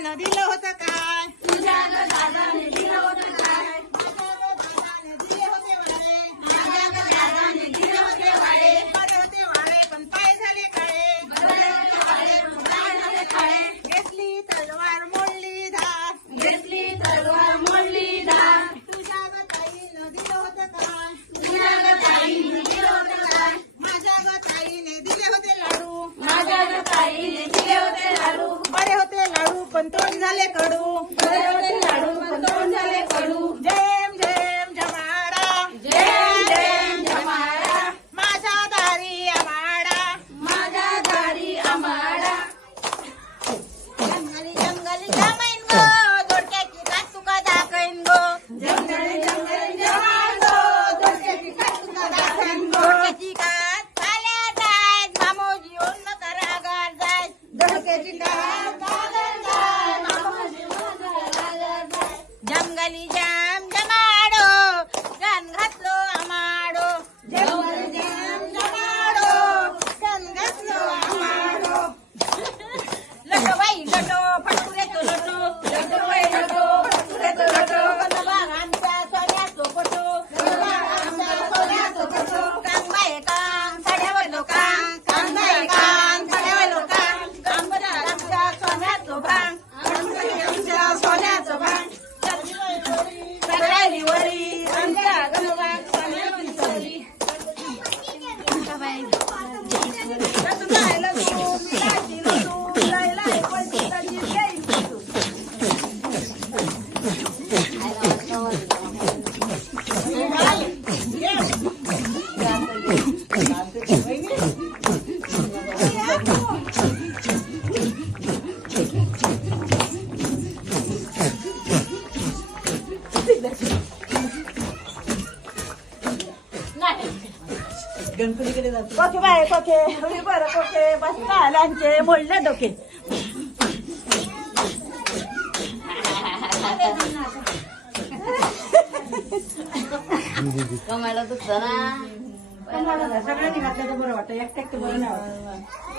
दादानं दिलं होतं काय? तुझ्या दादाने दिलं होतं काय? माझ्या दादाने दिले होते वाळे. बरे होते वाळे पण पाय झाले काळे. घेतली तलवार मोडली धार. घेतली तलवार मोडली धार. तुझ्या ताईनं दिलं होतं काय? तुझ्या ताईने दिलं होतं काय? माझ्या ताईने दिले होते लाडू. माझ्या ताईने दिले होते लाडू. बरे होते लाडू पण तोंड झाले कडू. बरे होते लाडू पण तोंड झाले कडू. जेम जेम जमाडा. जय जय जमाडा. माझ्या दारी आमाडा. माझ्या दारी आंबाडा. जंगली जंगली जमैन गो. दोडक्याची कात तुका दाखैन गो. जंगल जंगल जमाडो. दोडक्याची कात तुका दाखवेन गो. दोडक्याची कात चाल्या जायत. मामोजी ओन्न करागार जायत. दोडक्याची कात कागद जाय. मामाजी माझा जाय. जंगली जाम जमाडो. जन घातलो आमाडो. जंगल जाम जमाडो. जन घातलो आंबाडो. लटो बाई लटो फटकुरे तो लटो. लटो बाई लटो. फटकुरे तो लटो. कनबागांचा सोन्याचो पटो. कनबागांचा सोन्याचो पटो. कांगबाई कांग साड्यावर लोकांग. कांगबाई कांग साड्यावर लोकांग. कांबराच्या सोन्याचो भांग. आमच्या सोन्याचं भांड. सगळ्याली वरी आमच्या गणबाग सोन्याची चोरी. रत्नायला तू मिलाची ऋतू. लैलाय पळशीताची जैन ऋतू. गणपतीकडे जातो. कोके बाय कोके बरं कोके बसता आलांचे मोडले डोके. कमायला दुखतं ना. सगळ्यांनी घातलं तर बरं वाटतं, एकट्याक तर बरं नाही वाटत.